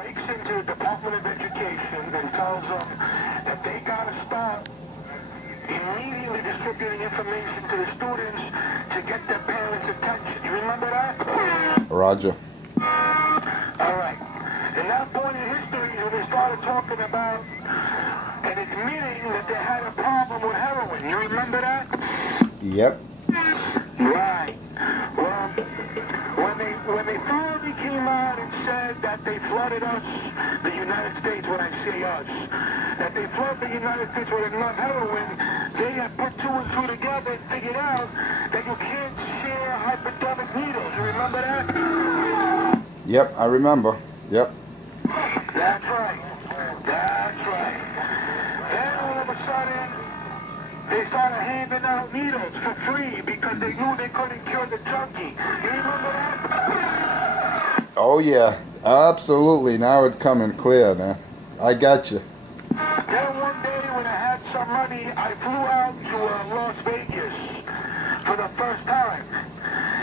breaks into the Department of Education and tells them that they got to start immediately distributing information to the students to get their parents' attention. You remember that? Roger. All right. And that point in history, when they started talking about and admitting that they had a problem with heroin. You remember that? Yep. Right. Well, when they finally came out and said that they flooded us, the United States, when I say us, that they flooded the United States with enough heroin, they had put two and two together and figured out that you can't share hypodermic needles. You remember that? Yep, I remember. Yep. That's right. That's right. Then all of a sudden, they started handing out needles for free because they knew they couldn't cure the junkie. You remember that? Oh yeah, absolutely. Now it's coming clear, man. I got you. Then one day when I had some money, I flew out to Las Vegas for the first time.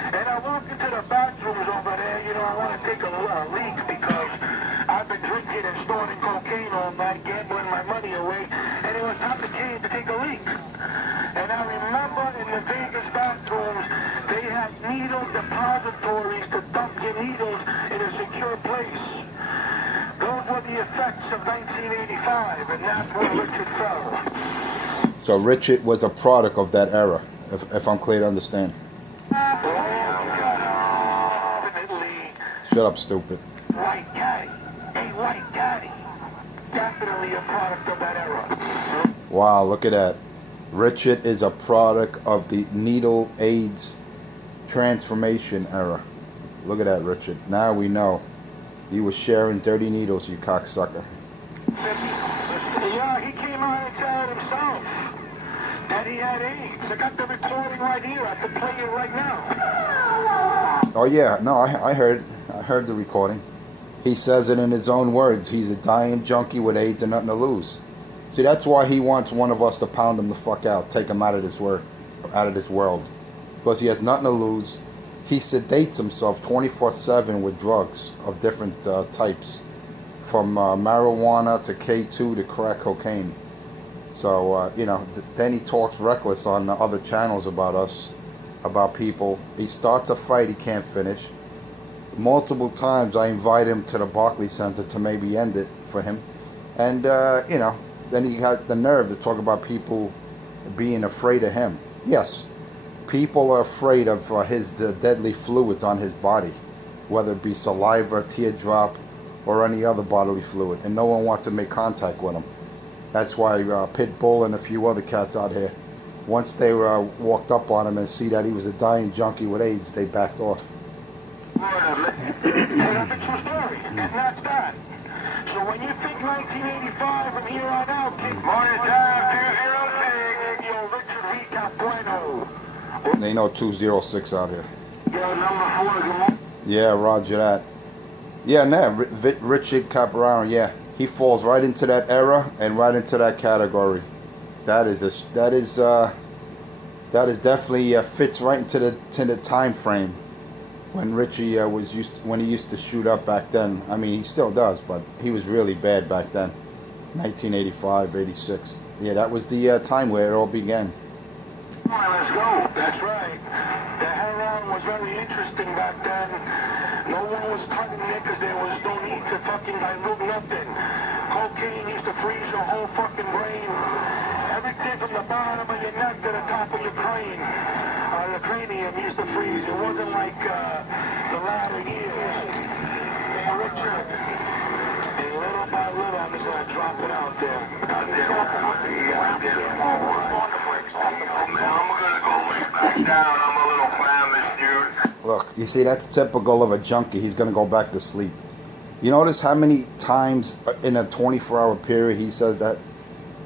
And I walked into the bathrooms over there. You know, I want to take a leak because I've been drinking and snorting cocaine all night, gambling my money away, and it was time to take a leak. And I remember in the Vegas bathrooms, they had needle depositories to dump your needles in a secure place. Those were the effects of 1985, and that's when Richard fell. So Richard was a product of that era, if I'm clear to understand. Shut up, stupid. White daddy. Hey, white daddy. Definitely a product of that era. Wow, look at that. Richard is a product of the needle AIDS transformation era. Look at that, Richard. Now we know. He was sharing dirty needles, you cocksucker. Yeah, he came out and told himself that he had AIDS. I got the recording right here. I can play it right now. Oh yeah, no, I heard the recording. He says it in his own words. He's a dying junkie with AIDS and nothing to lose. See, that's why he wants one of us to pound him the fuck out, take him out of this world, because he has nothing to lose. He sedates himself 24/7 with drugs of different types, from marijuana to K2 to crack cocaine. So you know, then he talks reckless on other channels about us, about people. He starts a fight he can't finish. Multiple times I invite him to the Barclays Center to maybe end it for him, and you know, then he had the nerve to talk about people being afraid of him. Yes, people are afraid of the deadly fluids on his body, whether it be saliva, teardrop, or any other bodily fluid, and no one wants to make contact with him. That's why Pitbull and a few other cats out here, once they walked up on him and see that he was a dying junkie with AIDS, they backed off. That's a true story, and that's that. So when you think 1985 from here on out, morning time 206, yo, Richard Rica Bueno. They know 206 out here. Yo, number 4, good morning. Yeah, roger that. Yeah, nah, Richard Caparano, yeah. He falls right into that era and right into that category. That is definitely fits right into the time frame when Richie when he used to shoot up back then. I mean, he still does, but he was really bad back then. 1985, 86. Yeah, that was the time where it all began. Come on, let's go. That's right. The heroin was very interesting back then. No one was cutting it because there was no need to fucking dilute nothing. Cocaine used to freeze your whole fucking brain. Everything from the bottom of your neck to the top of your cranium. The cranium used to freeze. It wasn't like the latter years. Hey, Richard. Hey, little by little, I'm just going to drop it out there. I'm going to go lay back down. I'm a little famished, dude. Look, you see, that's typical of a junkie. He's going to go back to sleep. You notice how many times in a 24-hour period he says that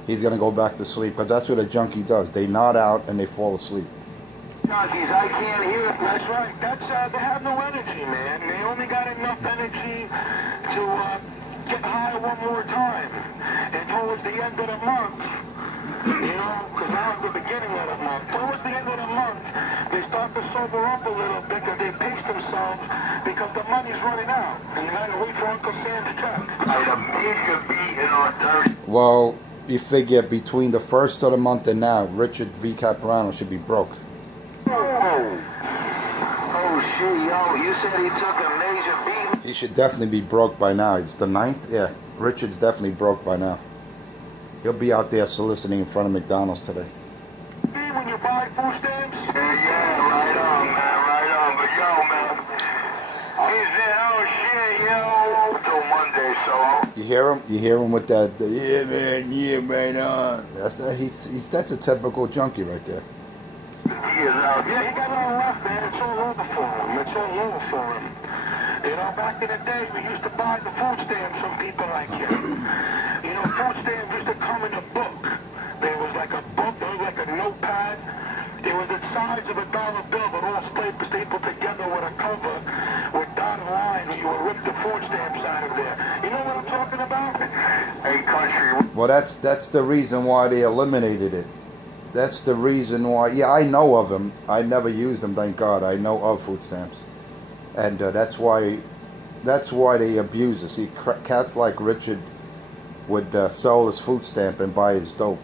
he's going to go back to sleep? Because that's what a junkie does. They nod out and they fall asleep. Junkies, I can't hear it. That's right. They have no energy, man. They only got enough energy to get high one more time. And towards the end of the month, you know, because now it's the beginning of the month. Towards the end of the month, they start to sober up a little bit because they pace themselves because the money's running out. And they got to wait for Uncle Sam's check. Well, you figure between the first of the month and now, Richard V. Caparano should be broke. Oh shit, yo, you said he took a major beating? He should definitely be broke by now. It's the 9th? Yeah, Richard's definitely broke by now. He'll be out there soliciting in front of McDonald's today. When you buy food stamps? Yeah, right on, man, right on. But yo, man, he said, oh shit, yo, till Monday, so. You hear him? You hear him with that? Yeah, man. Yeah, right on. That's that. That's a typical junkie right there. He is out. Yeah, he got it all left, man. It's all over for him. It's all over for him. You know, back in the day, we used to buy the food stamps from people like him. You know, food stamps used to come in a book. There was like a book, there was like a notepad. It was the size of a dollar bill, but all stapled together with a cover with dotted lines where you would rip the food stamps out of there. You know what I'm talking about? Hey, country. Well, that's the reason why they eliminated it. That's the reason why. Yeah, I know of them. I never used them, thank God. I know of food stamps, and that's why they abuse it. See, cats like Richard would sell his food stamp and buy his dope,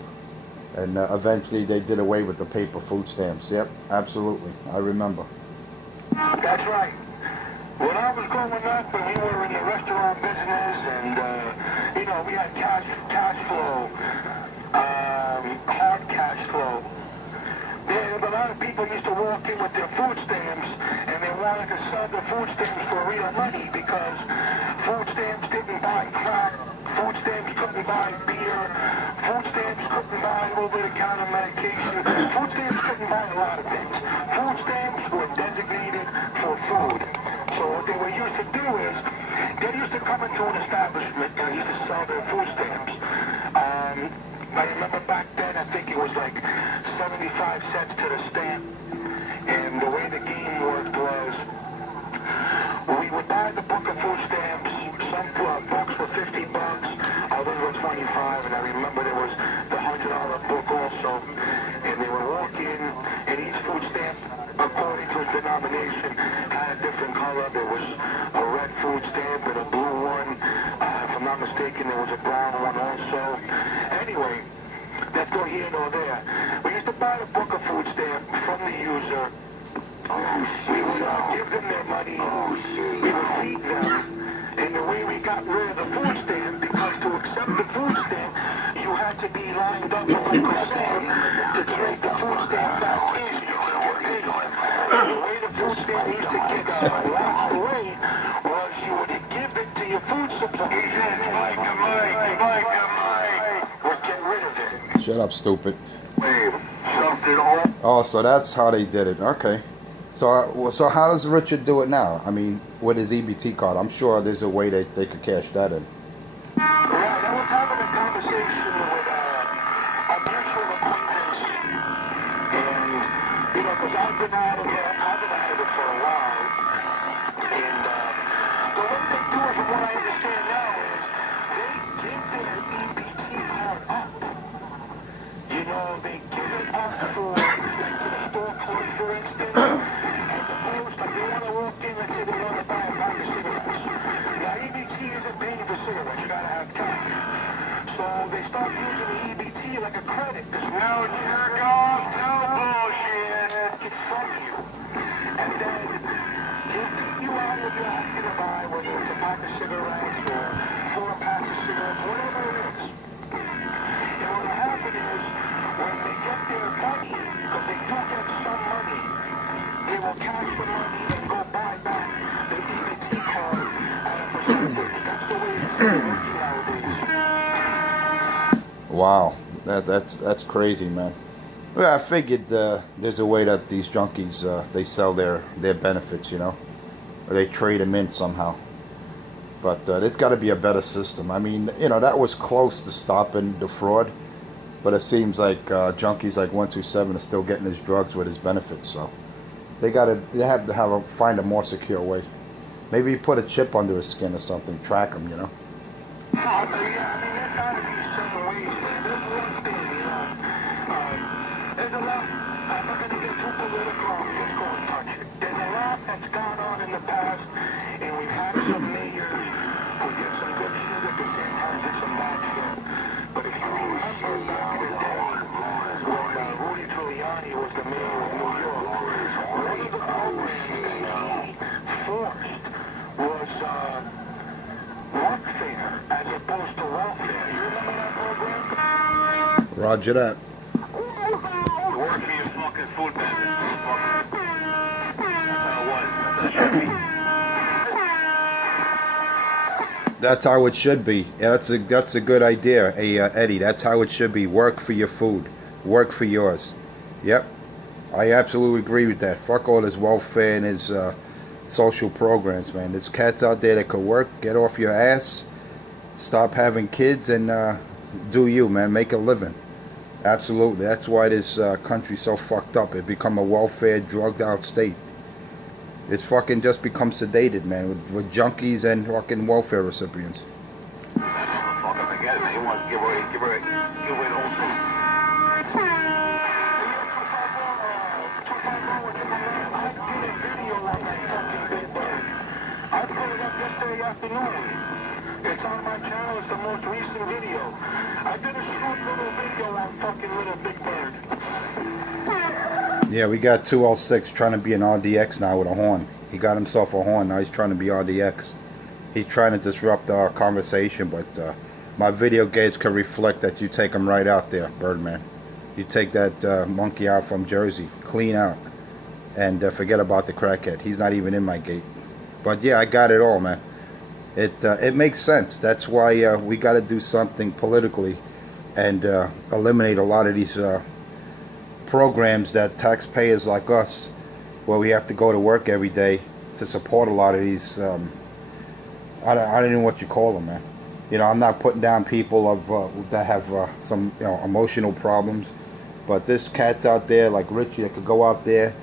and eventually they did away with the paper food stamps. Yep, absolutely. I remember. That's right. When I was growing up, and we were in the restaurant business, and you know, we had cash flow, hard cash flow. There, a lot of people used to walk in with their food stamps, and they wanted to sell their food stamps for real money because food stamps didn't buy crack, food stamps couldn't buy beer, food stamps couldn't buy over-the-counter medication, food stamps couldn't buy a lot of things. Food stamps were designated for food. So what they were used to do is, they used to come into an establishment and used to sell their food stamps. I remember back then, I think it was like 75 cents to the stamp. And the way the game worked was, we would buy the book of food stamps. Some books were 50 bucks, others were 25, and I remember there was the $100 book also. And they would walk in, and each food stamp, according to its denomination, had a different color. There was a red food stamp and a blue one. If I'm not mistaken, there was a brown one also. Anyway, let's go here nor there. We used to buy the book of food stamp from the user. We would give them their money. We would feed them. And the way we got rid of the food stamp, because to accept the food stamp, you had to be lined up with Uncle Sam to trade the food stamp back in. The way the food stamp used to get locked away was you would give it to your food supply. He said, Mike. We'll get rid of it. Shut up, stupid. Wait, something on. Oh, so that's how they did it. Okay. So how does Richard do it now? I mean, with his EBT card, I'm sure there's a way they could cash that in. Right, I was having a conversation with a mutual acquaintance, and you know, because I've been out of it for a while, and the way they do it, from what I understand now, is they give their EBT card up. You know, they give it up for like to the store clerk, for instance, and the post, like they want to walk in and say they want to buy a pack of cigarettes. Now, EBT isn't paying for cigarettes, you gotta have cash. So they start using the EBT like a credit. No, jerk off, no bullshit. It's from you. And then he'll take you out of your house to buy, whether it's a pack of cigarettes or 4 packs of cigarettes, whatever it is. And what'll happen is, when they get their money, because they do get some money, they will cash the money and go buy back the EBT card at a percentage. That's the way it's working nowadays. Wow, that's crazy, man. Well, I figured there's a way that these junkies they sell their benefits, you know, or they trade them in somehow. But there's got to be a better system. I mean, you know, that was close to stopping the fraud, but it seems like junkies like 127 are still getting his drugs with his benefits. So they have to find a more secure way. Maybe put a chip under his skin or something, track him, you know. Yeah, I mean, there's got to be certain ways, man. There's one thing, you know. There's a lot. I'm not going to get too political. I'm just going to touch it. There's a lot that's gone on in the past, and we've had some mayors who did some good shit at the as opposed to welfare. You remember that program? Roger that. Work for your fucking food bandit. That's how it was. That's how it should be. That's how it should be. Yeah, that's a good idea, hey, Eddie. That's how it should be. Work for your food. Work for yours. Yep. I absolutely agree with that. Fuck all this welfare and his social programs, man. There's cats out there that could work. Get off your ass. Stop having kids and do you, man. Make a living. Absolutely. That's why this country's so fucked up. It become a welfare, drugged out state. It's fucking just become sedated, man, with junkies and fucking welfare recipients. Motherfucker, forget it, man. He wants to give away the whole thing. I put it up yesterday afternoon. It's on my channel. It's the most recent video. I did a short little video on fucking Little Big Bird. Yeah, we got 206 trying to be an RDX now with a horn. He got himself a horn. Now he's trying to be RDX. He's trying to disrupt our conversation, but my video gauge can reflect that you take him right out there, Birdman. You take that monkey out from Jersey, clean out, and forget about the crackhead. He's not even in my gate. But yeah, I got it all, man. It makes sense. That's why we got to do something politically and eliminate a lot of these programs that taxpayers like us, where we have to go to work every day to support a lot of these. I don't know what you call them, man. You know, I'm not putting down people of that have some emotional problems, but this cat's out there like Richie that could go out there.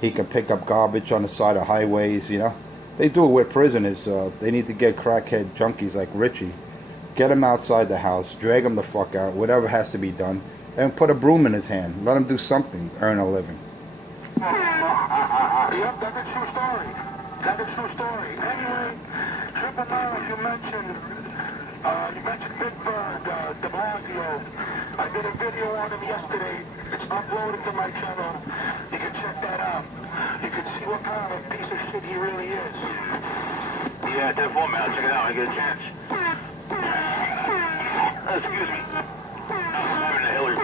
He can pick up garbage on the side of highways. You know, they do it with prisoners. They need to get crackhead junkies like Richie, get him outside the house, drag him the fuck out, whatever has to be done, and put a broom in his hand. Let him do something, earn a living. Yep, that's a true story. That's a true story. Anyway, Triple Knowledge, you mentioned Big Bird, de Blasio. I did a video on him yesterday. It's uploaded to my channel. You can check that out. You can see what kind of piece of shit he really is. Yeah, definitely, man. I'll check it out when I get a chance. Excuse me. I'm having a Hillary.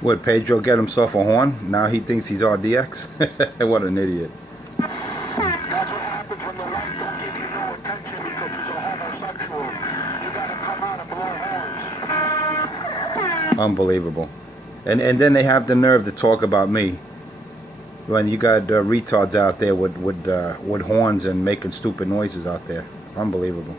What, Pedro get himself a horn? Now he thinks he's RDX? What an idiot. That's what happens when the light don't give you no attention because he's a homosexual. You gotta come out and blow horns. Unbelievable. And then they have the nerve to talk about me when you got retards out there with horns and making stupid noises out there. Unbelievable.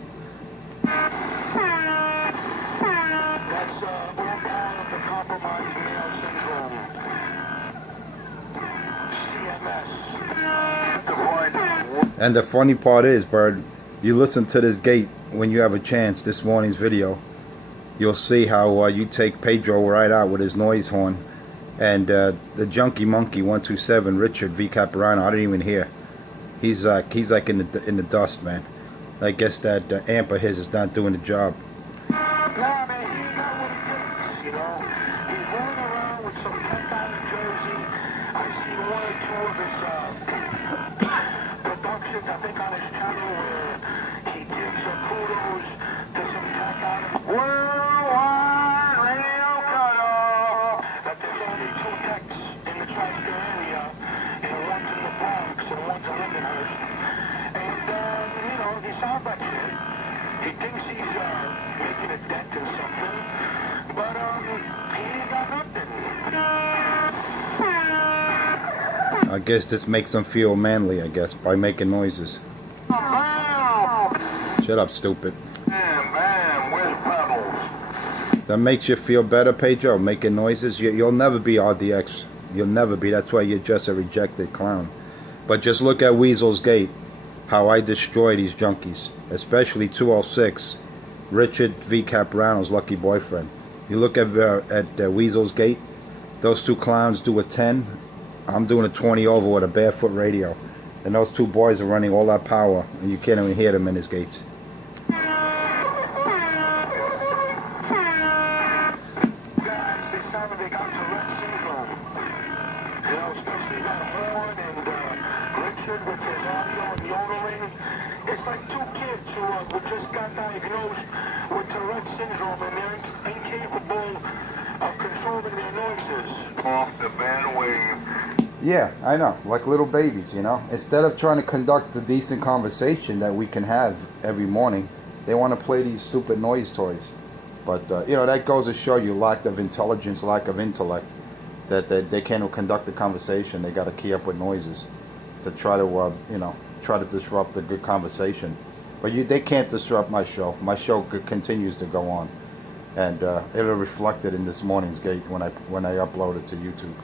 And the funny part is, Bird, you listen to this gate when you have a chance, this morning's video. You'll see how you take Pedro right out with his noise horn. And the junkie monkey 127, Richard V. Caparano, I didn't even hear. He's like in the dust, man. I guess that amp of his is not doing the job. Nah, man, he's not what he thinks, you know. He's running around with some tech out in Jersey. I've seen one or two of his productions, I think, on his channel where he gives kudos to some tech out of Worldwide Radio Cutoff. That there's only two techs in the tri-state area, and one's in the Bronx and one's in Lindenhurst. And, you know, he sounds like shit. He thinks he's making a dent in something, but he ain't got nothing. I guess this makes them feel manly, I guess, by making noises. Shut up, stupid. Man, where's Pebbles? That makes you feel better, Pedro, making noises? You'll never be RDX. You'll never be. That's why you're just a rejected clown. But just look at Weasel's Gate, how I destroy these junkies, especially 206, Richard V. Caparano's lucky boyfriend. You look at Weasel's Gate, those two clowns do a 10. I'm doing a 20 over with a barefoot radio. And those two boys are running all that power, and you can't even hear them in his gates. Especially that horn and Richard with his audio and yodeling. It's like two kids who just got diagnosed with Tourette's syndrome and they're incapable of controlling their noises. Off the bandwave. Yeah, I know. Like little babies, you know. Instead of trying to conduct a decent conversation that we can have every morning, they want to play these stupid noise toys. But, you know, that goes to show you lack of intelligence, lack of intellect, that they can't conduct a conversation. They got to key up with noises to try to, you know, try to disrupt the good conversation. But they can't disrupt my show. My show continues to go on. And it'll reflect it in this morning's gate when I upload it to YouTube.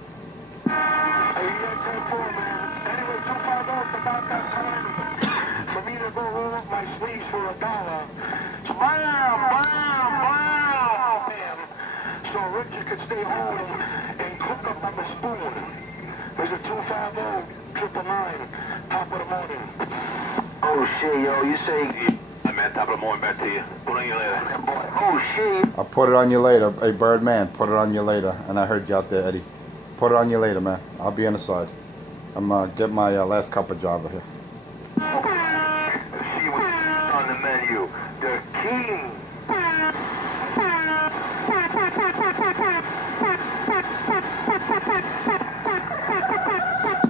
Hey, you got 10-4, man. Anyway, 250 about that time for me to go roll up my sleeves for $1. Bam, bam, bam, bam. So Richard could stay home and cook up on the spoon. There's a 250-999, top of the morning. Oh shit, yo, you say... I meant top of the morning back to you. Put on you later. Oh shit. I'll put it on you later. Hey, Birdman, put it on you later. And I heard you out there, Eddie. Put it on you later, man. I'll be on the side. I'm getting my last cup of Java here. Let's see what's on the menu. The king.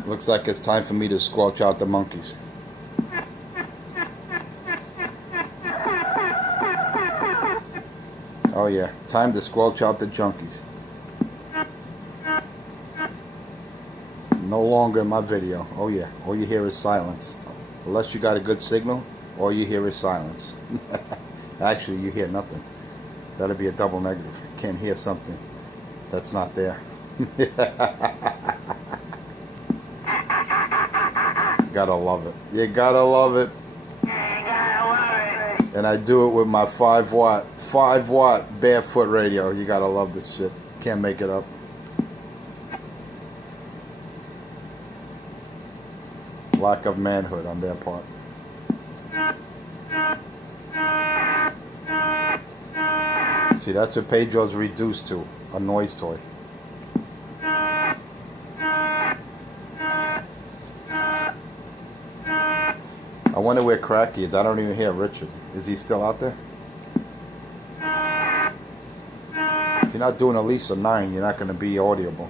Looks like it's time for me to squelch out the monkeys. Oh yeah, time to squelch out the junkies. No longer in my video. Oh yeah, all you hear is silence. Unless you got a good signal, all you hear is silence. Actually, you hear nothing. That'll be a double negative. You can't hear something that's not there. Gotta love it. You gotta love it. And I do it with my 5-watt barefoot radio. You gotta love this shit. Can't make it up. Lack of manhood on their part. See, that's what Pedro's reduced to. A noise toy. I wonder where Cracky is. I don't even hear Richard. Is he still out there? If you're not doing at least a 9, you're not going to be audible.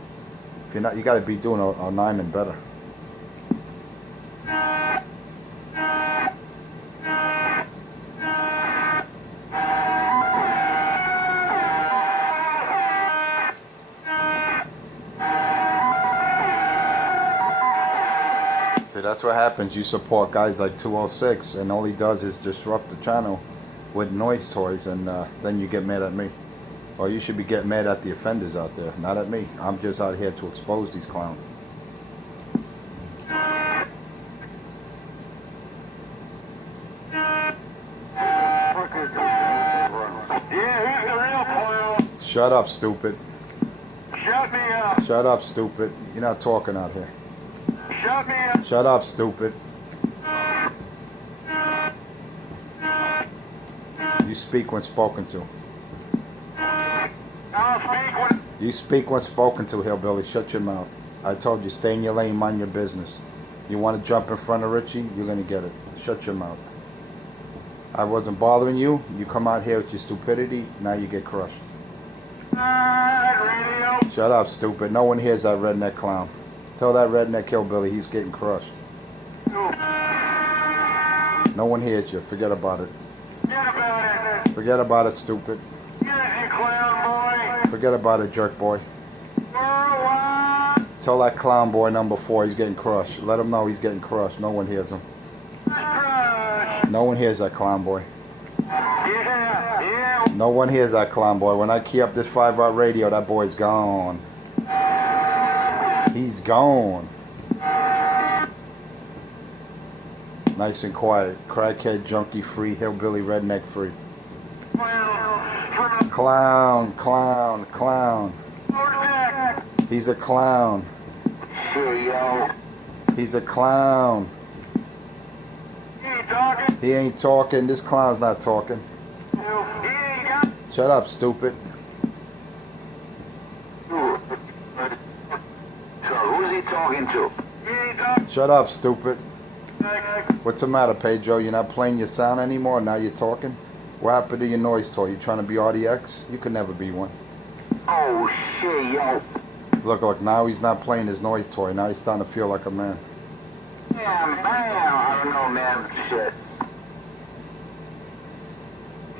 If you're not, you got to be doing a 9 and better. See, that's what happens. You support guys like 206, and all he does is disrupt the channel with noise toys, and then you get mad at me. Or you should be getting mad at the offenders out there, not at me. I'm just out here to expose these clowns. Shut up, stupid. Shut me up. Shut up, stupid. You're not talking out here. Shut me up. Shut up, stupid. You speak when spoken to. I'll speak when... You speak when spoken to, hillbilly. Shut your mouth. I told you, stay in your lane, mind your business. You want to jump in front of Richie? You're going to get it. Shut your mouth. I wasn't bothering you. You come out here with your stupidity. Now you get crushed. Radio. Shut up, stupid. No one hears that redneck clown. Tell that redneck hillbilly he's getting crushed. No one hears you. Forget about it. Forget about it. Forget about it, stupid. Get it, you clown boy. Forget about it, jerk boy. Worldwide. Tell that clown boy number 4 he's getting crushed. Let him know he's getting crushed. No one hears him. Crush. No one hears that clown boy. Yeah. No one hears that clown boy. When I key up this 5-watt radio, that boy's gone. He's gone. Nice and quiet. Crackhead, junkie free, hillbilly, redneck free. Clown, clown, clown. He's a clown. He's a clown. He ain't talking. This clown's not talking. Shut up, stupid. So who's he talking to? Shut up, stupid. What's the matter, Pedro? You're not playing your sound anymore? Now you're talking? What happened to your noise toy? You trying to be RDX? You could never be one. Oh shit, yo. Look, now he's not playing his noise toy. Now he's starting to feel like a man. Damn, I don't know, man. Shit.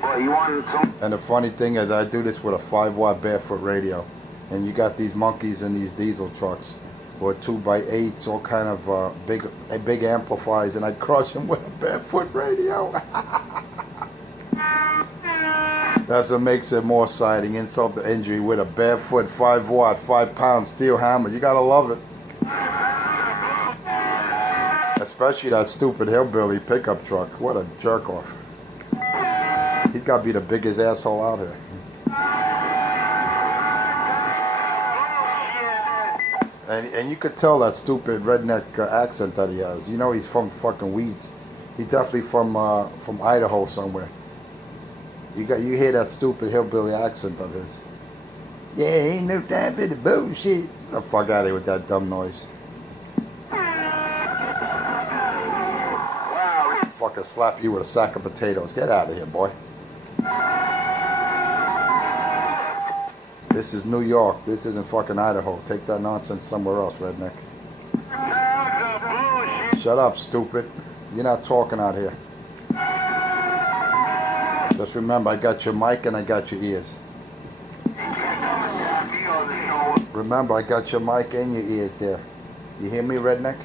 Well, you want some? And the funny thing is, I do this with a 5-watt barefoot radio. And you got these monkeys in these diesel trucks, or 2x8s, all kind of big amplifiers, and I crush them with a barefoot radio. That's what makes it more exciting. Insult to injury with a barefoot 5-watt, 5-pound steel hammer. You gotta love it. Especially that stupid hillbilly pickup truck. What a jerk off. He's gotta be the biggest asshole out here. And you could tell that stupid redneck accent that he has. You know he's from fucking Weeds. He's definitely from Idaho somewhere. You hear that stupid hillbilly accent of his. Yeah, ain't no time for the bullshit. Get the fuck out of here with that dumb noise. Wow. Fucking slap you with a sack of potatoes. Get out of here, boy. This is New York. This isn't fucking Idaho. Take that nonsense somewhere else, redneck. Shut up, stupid. You're not talking out here. Just remember, I got your mic and I got your ears. Remember, I got your mic and your ears there. You hear me, redneck?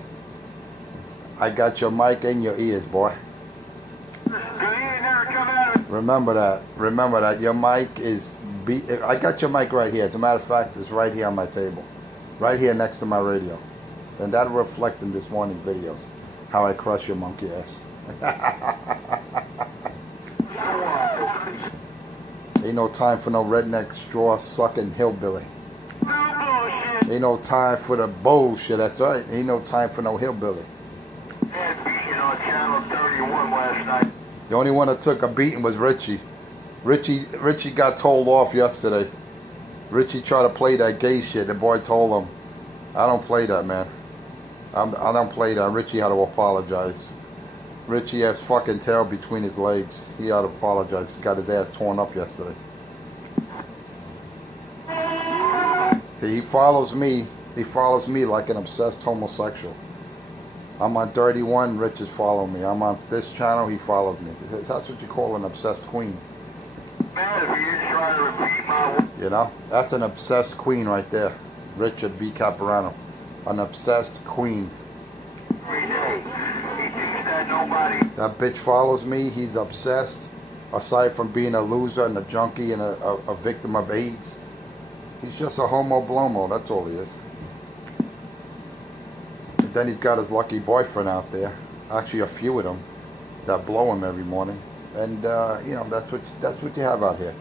I got your mic and your ears, boy. Remember that. Remember that. Your mic is... I got your mic right here. As a matter of fact, it's right here on my table. Right here next to my radio. And that'll reflect in this morning's videos. How I crush your monkey ass. Ain't no time for no redneck straw sucking hillbilly. Ain't no time for the bullshit. That's right. Ain't no time for no hillbilly. The only one that took a beating was Richie. Richie got told off yesterday. Richie tried to play that gay shit. The boy told him, I don't play that, man. I don't play that. Richie had to apologize. Richie has fucking tail between his legs. He had to apologize. He got his ass torn up yesterday. See, he follows me. He follows me like an obsessed homosexual. I'm on Dirty One, Rich is following me. I'm on this channel, he follows me. That's what you call an obsessed queen. You know? That's an obsessed queen right there. Richard V. Caparano. An obsessed queen. That bitch follows me, he's obsessed. Aside from being a loser and a junkie and a victim of AIDS, he's just a homo blomo, that's all he is. And then he's got his lucky boyfriend out there, actually a few of them, that blow him every morning. And you know, that's what you have out here.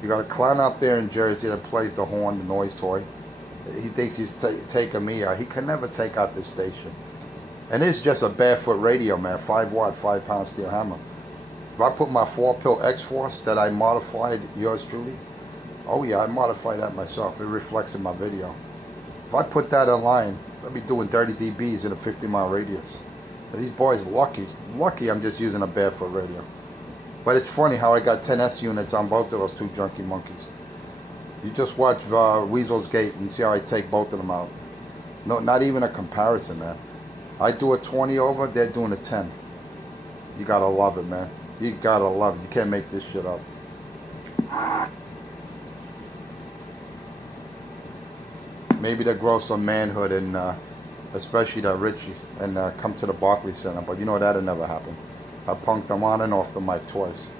You got a clown out there in Jersey that plays the horn, the noise toy. He thinks he's taking me out. He can never take out this station. And it's just a barefoot radio, man. 5-watt, 5-pound steel hammer. If I put my 4-pill X-Force that I modified, yours truly, oh yeah, I modified that myself. It reflects in my video. If I put that online, I'll be doing 30 dBs in a 50-mile radius. And these boys lucky I'm just using a barefoot radio. But it's funny how I got 10S units on both of those two junkie monkeys. You just watch Weasel's Gate and see how I take both of them out. No, not even a comparison, man. I do a 20 over, they're doing a 10. You gotta love it, man. You gotta love it. You can't make this shit up. Maybe they'll grow some manhood and especially that Richie and come to the Barclays Center. But you know that'll never happen. I punked them on and off the mic twice.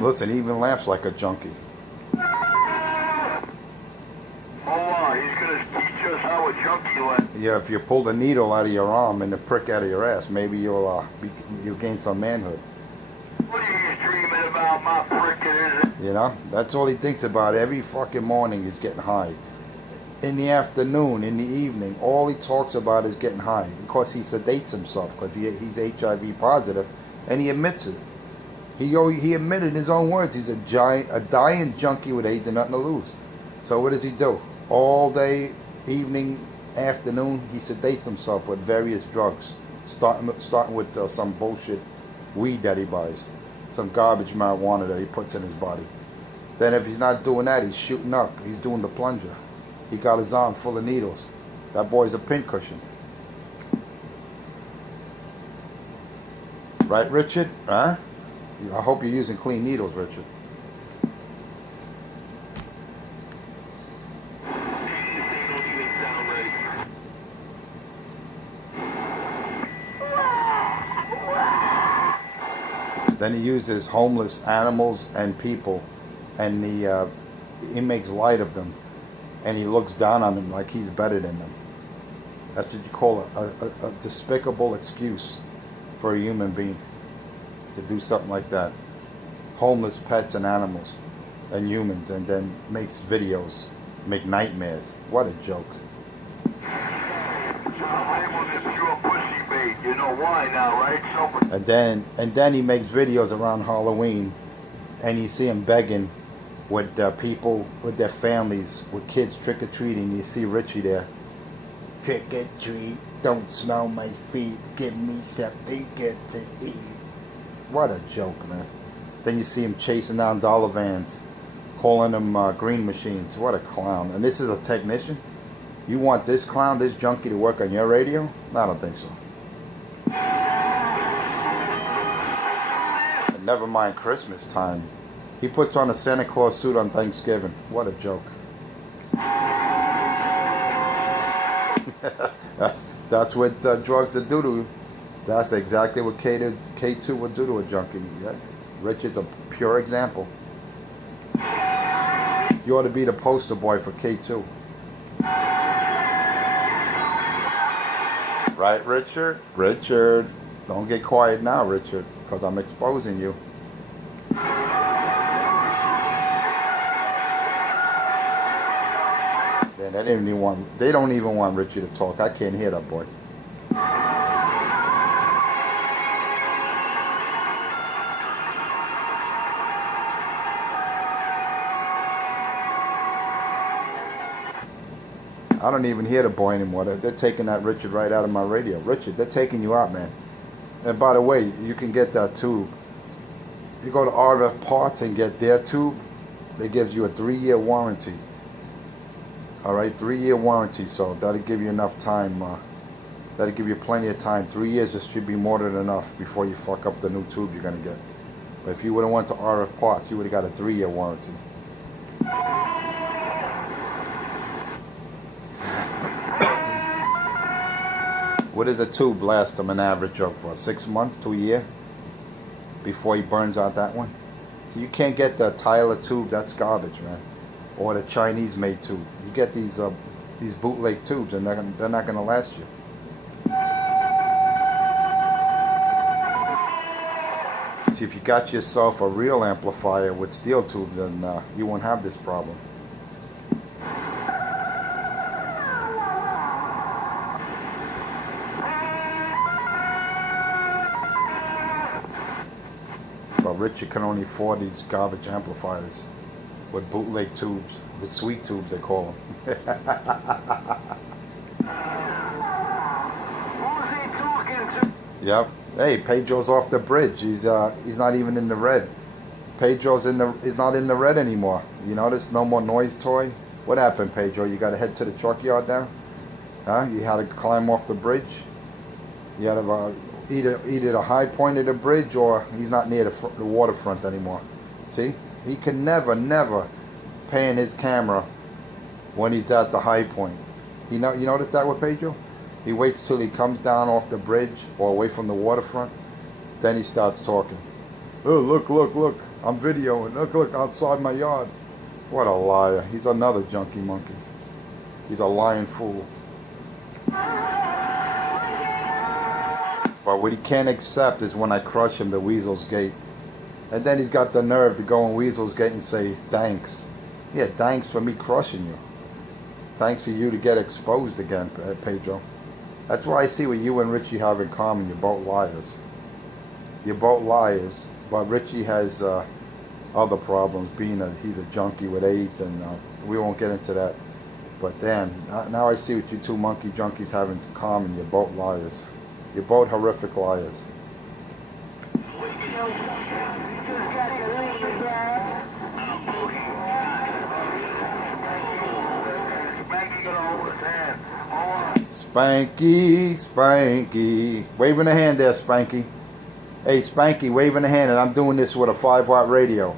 Listen, he even laughs like a junkie. He's gonna teach us how a junkie laughs. Yeah, if you pull the needle out of your arm and the prick out of your ass, maybe you'll gain some manhood. What are you dreaming about, my frickin'? You know, that's all he thinks about every fucking morning is getting high. In the afternoon, in the evening, all he talks about is getting high. Of course, he sedates himself because he's HIV positive, and he admits it. He admitted in his own words he's a dying junkie with AIDS and nothing to lose. So what does he do? All day, evening, afternoon, he sedates himself with various drugs, starting with some bullshit weed that he buys, some garbage marijuana that he puts in his body. Then if he's not doing that, he's shooting up. He's doing the plunger. He got his arm full of needles. That boy's a pincushion. Right, Richard? Huh? I hope you're using clean needles, Richard. Then he uses homeless animals and people, and he makes light of them, and he looks down on them like he's better than them. That's what you call a despicable excuse for a human being to do something like that. Homeless pets and animals and humans, and then makes videos, make nightmares. What a joke. You know why now, right? And then he makes videos around Halloween, and you see him begging with people, with their families, with kids trick-or-treating. You see Richie there. Trick-or-treat, don't smell my feet, give me something good to eat. What a joke, man. Then you see him chasing down dollar vans, calling them green machines. What a clown. And this is a technician? You want this clown, this junkie to work on your radio? I don't think so. And never mind Christmas time. He puts on a Santa Claus suit on Thanksgiving. What a joke. That's what drugs would do to you. That's exactly what K2 would do to a junkie. Yeah. Richard's a pure example. You ought to be the poster boy for K2. Right, Richard? Richard, don't get quiet now, Richard, because I'm exposing you. Yeah, they don't even want Richie to talk. I can't hear that boy. I don't even hear the boy anymore. They're taking that Richard right out of my radio. Richard, they're taking you out, man. And by the way, you can get that tube. You go to RF Parts and get their tube. They give you a 3-year warranty. All right, 3-year warranty. So that'll give you enough time. That'll give you plenty of time. 3 years, this should be more than enough before you fuck up the new tube you're gonna get. But if you would have went to RF Parts, you would have got a 3-year warranty. What does a tube last them an average of 6 months to a year before he burns out that one? So you can't get the Tyler tube. That's garbage, man. Or the Chinese made tube. You get these bootleg tubes, and they're not gonna last you. See, if you got yourself a real amplifier with steel tubes, then you won't have this problem. But Richard can only afford these garbage amplifiers with bootleg tubes, with sweet tubes they call them. Yep. Hey, Pedro's off the bridge. He's not even in the red. Pedro's is not in the red anymore. You notice? No more noise toy. What happened, Pedro? You got to head to the truck yard now? Huh? You had to climb off the bridge? You had to either the high point of the bridge, or he's not near the waterfront anymore. See? He can never pan his camera when he's at the high point. You notice that with Pedro? He waits till he comes down off the bridge or away from the waterfront. Then he starts talking. Oh, look, I'm videoing. Look, outside my yard. What a liar. He's another junkie monkey. He's a lying fool. But what he can't accept is when I crush him to Weasel's Gate. And then he's got the nerve to go on Weasel's Gate and say, thanks. Yeah, thanks for me crushing you. Thanks for you to get exposed again, Pedro. That's why I see what you and Richie have in common. You're both liars. You're both liars. But Richie has other problems, being he's a junkie with AIDS, and we won't get into that. But damn, now I see what you two monkey junkies have in common. You're both liars. You're both horrific liars. Spanky, Spanky. Waving a hand there, Spanky. Hey, Spanky, waving a hand, and I'm doing this with a 5-watt radio.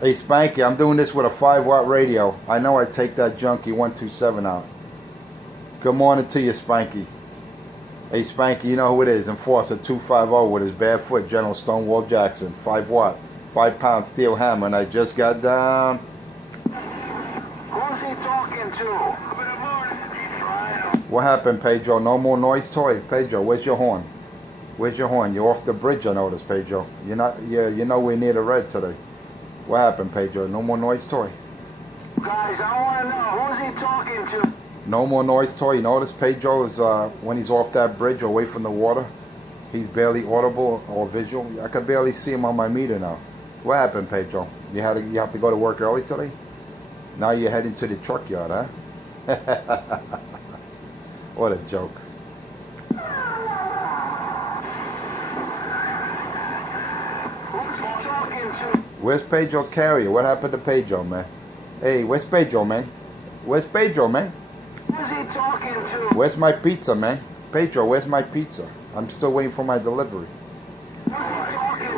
Hey, Spanky, I'm doing this with a 5-watt radio. I know I take that junkie 127 out. Good morning to you, Spanky. Hey, Spanky, you know who it is. Enforcer 250 with his bare foot, General Stonewall Jackson. 5-watt, 5-pound steel hammer, and I just got down. Who's he talking to? What happened, Pedro? No more noise toy? Pedro, where's your horn? Where's your horn? You're off the bridge, I noticed, Pedro. You're nowhere near the red today. What happened, Pedro? No more noise toy? Guys, I want to know, who's he talking to? No more noise toy. You notice Pedro is, when he's off that bridge or away from the water, he's barely audible or visual. I can barely see him on my meter now. What happened, Pedro? You have to go to work early today? Now you're heading to the truck yard, huh? What a joke. Where's Pedro's carrier? What happened to Pedro, man? Hey, where's Pedro, man? Where's Pedro, man? Who's he talking to? Where's my pizza, man? Pedro, where's my pizza? I'm still waiting for my delivery. Who's he talking to?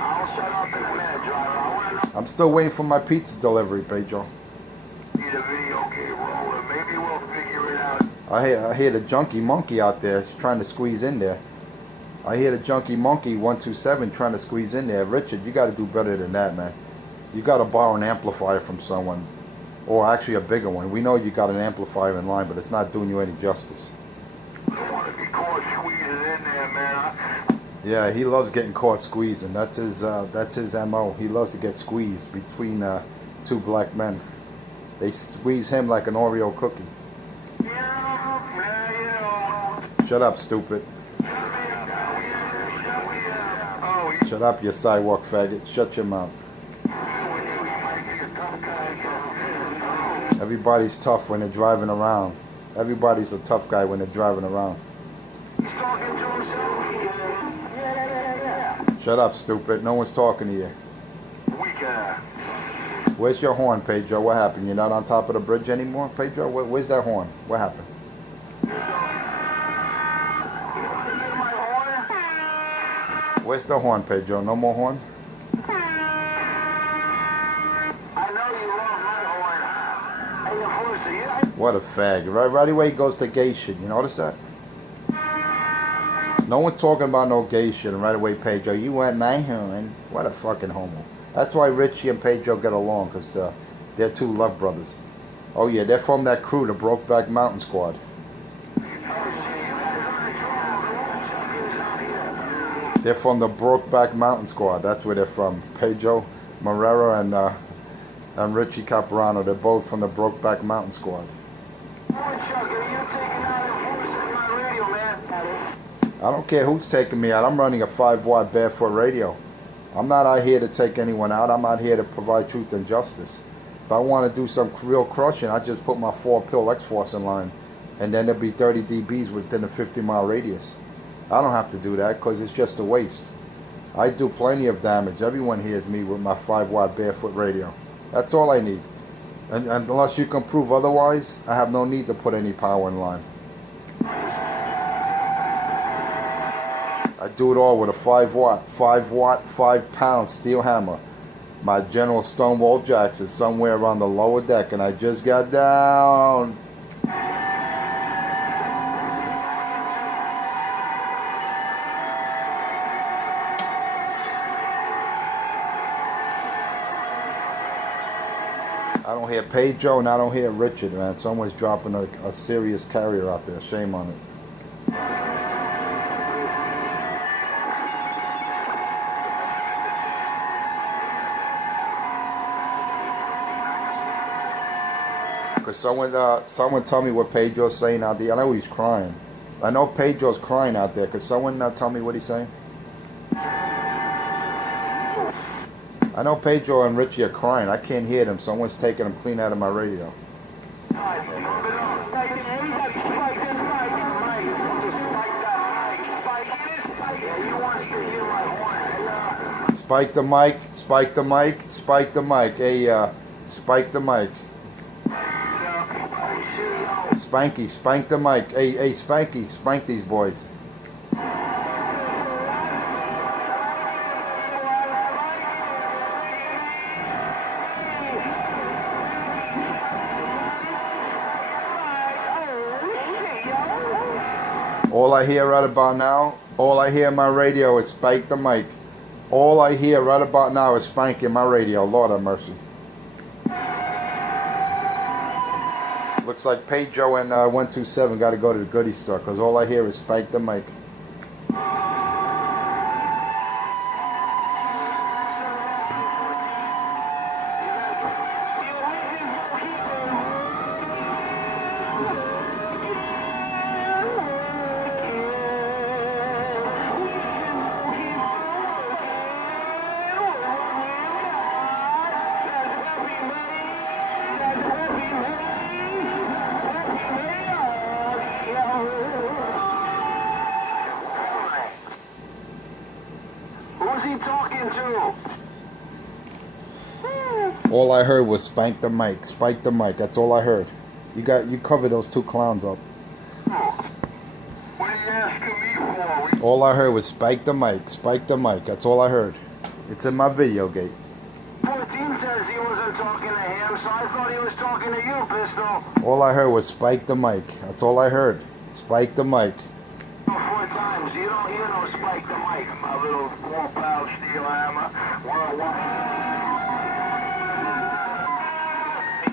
I'll shut up in a minute, driver. I want to know. I'm still waiting for my pizza delivery, Pedro. Need a video game roller. Maybe we'll figure it out. I hear the junkie monkey out there trying to squeeze in there. I hear the junkie monkey 127 trying to squeeze in there. Richard, you got to do better than that, man. You got to borrow an amplifier from someone, or actually a bigger one. We know you got an amplifier in line, but it's not doing you any justice. I don't want to be caught squeezing in there, man. Yeah, he loves getting caught squeezing. That's his MO. He loves to get squeezed between two black men. They squeeze him like an Oreo cookie. Shut up, stupid. Shut up, you sidewalk faggot. Shut your mouth. Everybody's tough when they're driving around. Everybody's a tough guy when they're driving around. Shut up, stupid. No one's talking to you. Where's your horn, Pedro? What happened? You're not on top of the bridge anymore, Pedro? Where's that horn? What happened? Where's the horn, Pedro? No more horn? I know you love my horn. Hey, you what a fag. Right away he goes to gay shit. You notice that? No one's talking about no gay shit, and right away, Pedro, you want my horn? What a fucking homo. That's why Richie and Pedro get along, because they're two love brothers. Oh yeah, they're from that crew, the Brokeback Mountain Squad. They're from the Brokeback Mountain Squad. That's where they're from. Pedro Marrero and Richie Caparano. They're both from the Brokeback Mountain Squad. I don't care who's taking me out. I'm running a 5-watt barefoot radio. I'm not out here to take anyone out. I'm out here to provide truth and justice. If I want to do some real crushing, I just put my 4-pill X-Force in line, and then there'll be 30 dBs within a 50-mile radius. I don't have to do that because it's just a waste. I do plenty of damage. Everyone hears me with my 5-watt barefoot radio. That's all I need. And unless you can prove otherwise, I have no need to put any power in line. I do it all with a 5-watt, 5-pound steel hammer. My General Stonewall Jackson somewhere around the lower deck, and I just got down. I don't hear Pedro and I don't hear Richard, man. Someone's dropping a serious carrier out there. Shame on it. Because someone tell me what Pedro's saying out there. I know he's crying. I know Pedro's crying out there. Could someone tell me what he's saying? I know Pedro and Richie are crying. I can't hear them. Someone's taking them clean out of my radio. Spike the mic, spike the mic, spike the mic. Hey, spike the mic. Spanky, spank the mic. Hey, Spanky, spank these boys. All I hear right about now, all I hear in my radio is spike the mic. All I hear right about now is spank in my radio. Lord have mercy. Looks like Pedro and 127 got to go to the goodie store because all I hear is spike the mic. Who's he talking to? All I heard was spank the mic, spike the mic. That's all I heard. You cover those two clowns up. What are you asking me for? All I heard was spike the mic, spike the mic. That's all I heard. It's in my video gate. 14 says he wasn't talking to him, so I thought he was talking to you, Pistol. All I heard was spike the mic. That's all I heard. Spike the mic. 4 times. You don't hear no spike the mic, my little 4-pound steel hammer.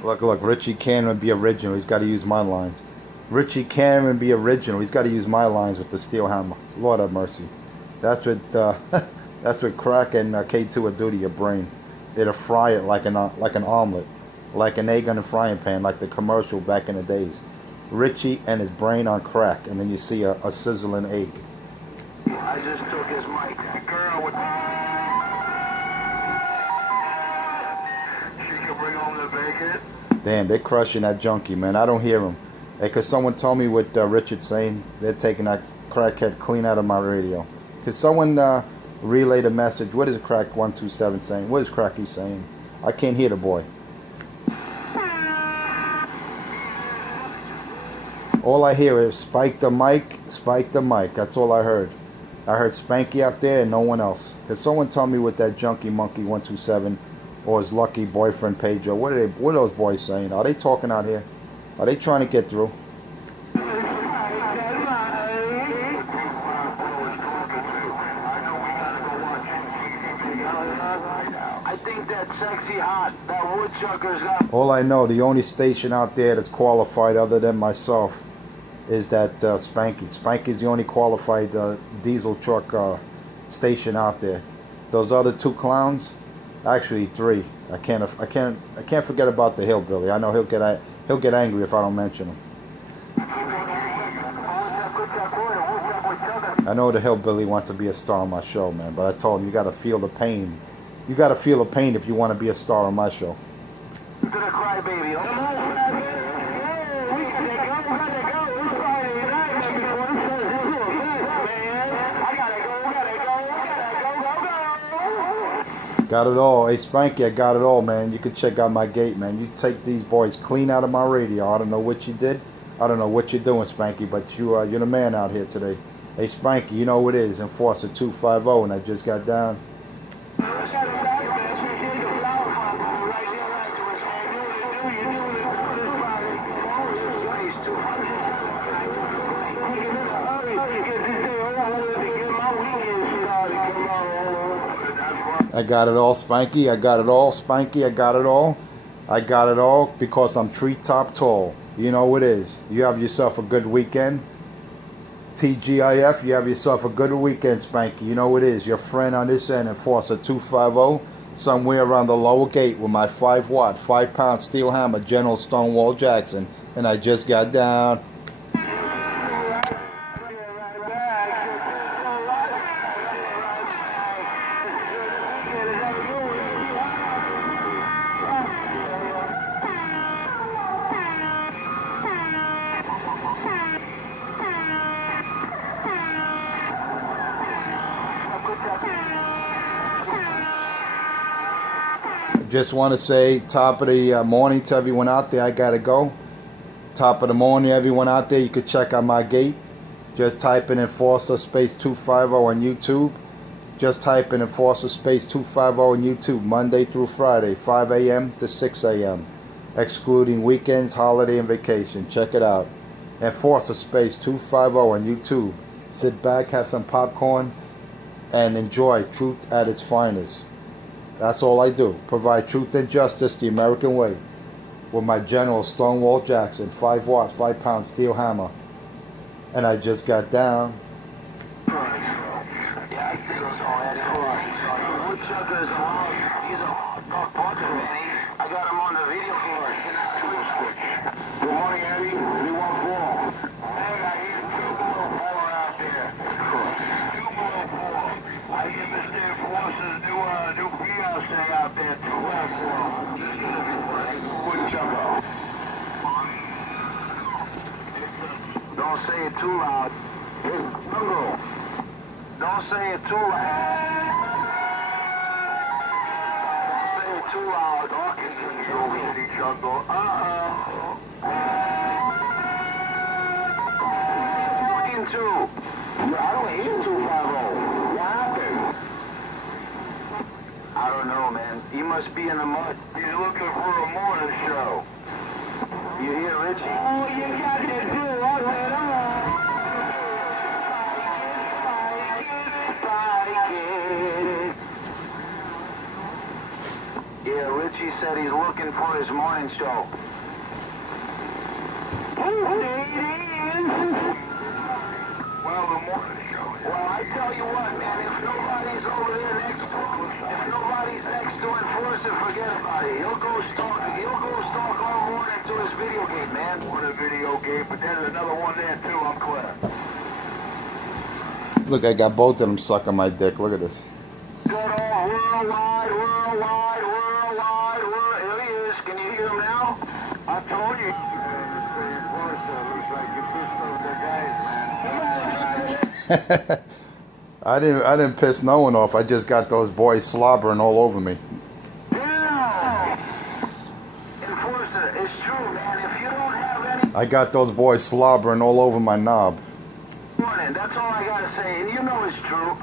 Look, Richie can't even be original. He's got to use my lines. Richie can't even be original. He's got to use my lines with the steel hammer. Lord have mercy. That's what that's what crack and K2 will do to your brain. It'll fry it like an omelet, like an egg in a frying pan, like the commercial back in the days. Richie and his brain on crack, and then you see a sizzling egg. I just took his mic. That girl with... She can bring home the bacon. Damn, they're crushing that junkie, man. I don't hear them. Hey, cause someone told me what Richard's saying. They're taking that crackhead clean out of my radio. Cause someone relayed a message. What is Crack 127 saying? What is Cracky saying? I can't hear the boy. All I hear is spike the mic, spike the mic. That's all I heard. I heard Spanky out there and no one else. Cause someone told me what that junkie monkey 127 or his lucky boyfriend Pedro. What are those boys saying? Are they talking out here? Are they trying to get through? I think that sexy hot, that woodchucker's up. All I know, the only station out there that's qualified other than myself is that Spanky. Spanky's the only qualified diesel truck station out there. Those other two clowns, actually 3. I can't forget about the hillbilly. I know he'll get angry if I don't mention him. I know the hillbilly wants to be a star on my show, man, but I told him you got to feel the pain. You got to feel the pain if you want to be a star on my show. To the crybaby. Got it all. Hey, Spanky, I got it all, man. You can check out my gate, man. You take these boys clean out of my radio. I don't know what you did. I don't know what you're doing, Spanky, but you're the man out here today. Hey, Spanky, you know what it is. Enforcer 250, and I just got down. I got it all, Spanky. I got it all, Spanky. I got it all. I got it all because I'm treetop tall. You know what it is. You have yourself a good weekend. TGIF, you have yourself a good weekend, Spanky. You know what it is. Your friend on this end, Enforcer 250, somewhere around the lower gate with my 5-watt, 5-pound steel hammer, General Stonewall Jackson. And I just got down. Just want to say top of the morning to everyone out there. I got to go. Top of the morning, everyone out there. You could check out my gate. Just type in Enforcer Space 250 on YouTube. Just type in Enforcer Space 250 on YouTube. Monday through Friday, 5 a.m. to 6 a.m. Excluding weekends, holiday, and vacation. Check it out. Enforcer Space 250 on YouTube. Sit back, have some popcorn, and enjoy truth at its finest. That's all I do. Provide truth and justice the American way. With my General Stonewall Jackson, 5 watt, 5 pound steel hammer. And I just got down. Good morning, Eddie. 314. Hey, I hear 204 out there. 204. I hear Mr. Enforcer's new fiance out there, 204. Woodchucker. Don't say it too loud. It's jungle. Don't say it too loud. Don't say it too loud. Talking to you, City Jungle. I don't hear 250. What happened? I don't know, man. He must be in the mud. He's looking for a morning show. You hear, Richie? Oh, you got to do it. Yeah, Richie said he's looking for his morning show. Well, the morning show. Well, I tell you what, man, if nobody's over there next to him, if nobody's next to Enforcer, forget about it. He'll go stalk all morning to his video game, man. What a video game, but there's another one there too, I'm clear. Look, I got both of them sucking my dick. Look at this. Good old worldwide. Here he is. Can you hear him now? I told you. Looks like you pissed off the guys, man. I didn't piss no one off. I just got those boys slobbering all over me. Yeah. Enforcer, it's true, man. If you don't have any I got those boys slobbering all over my knob. morning, that's all I gotta say. And you know it's true.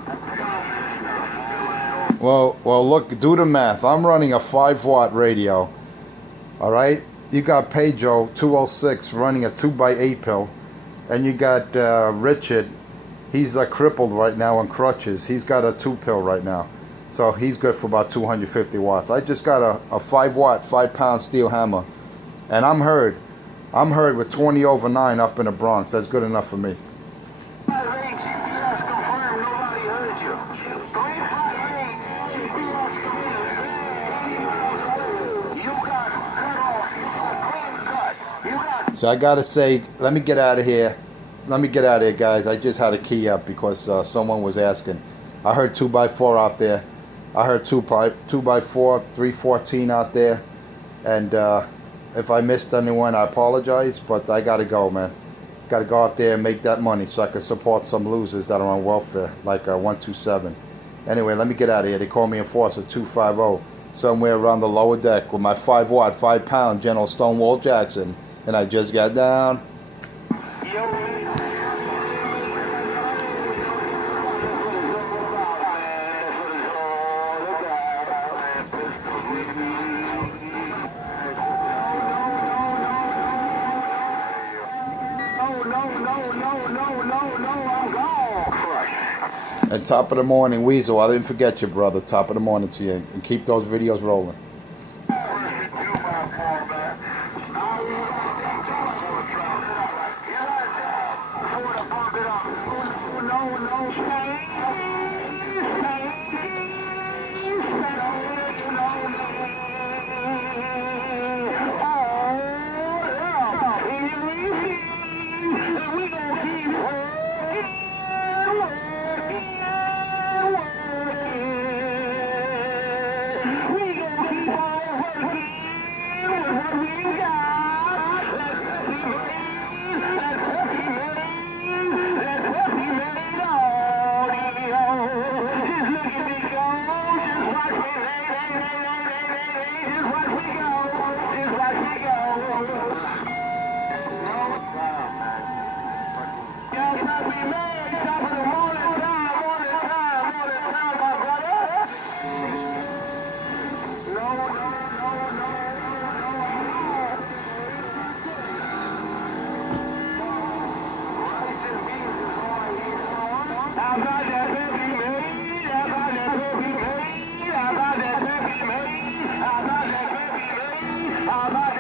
Well, look, do the math. I'm running a 5 watt radio. All right? You got Pedro 206 running a 2x8 pill. And you got Richard. He's crippled right now on crutches. He's got a 2 pill right now. So he's good for about 250 watts. I just got a 5 watt, 5 pound steel hammer. And I'm heard. I'm heard with 20 over 9 up in the Bronx. That's good enough for me. So I gotta say, let me get out of here. Let me get out of here, guys. I just had a key up because someone was asking. I heard 2x4 out there. I heard 2x4, 314 out there. And if I missed anyone, I apologize. But I gotta go, man. Gotta go out there and make that money so I can support some losers that are on welfare, like 127. Anyway, let me get out of here. They call me Enforcer 250, somewhere around the lower deck with my 5 watt, 5 pound General Stonewall Jackson. And I just got down. And top of the morning, Weasel, I didn't forget you, brother. Top of the morning to you. And keep those videos rolling. all night.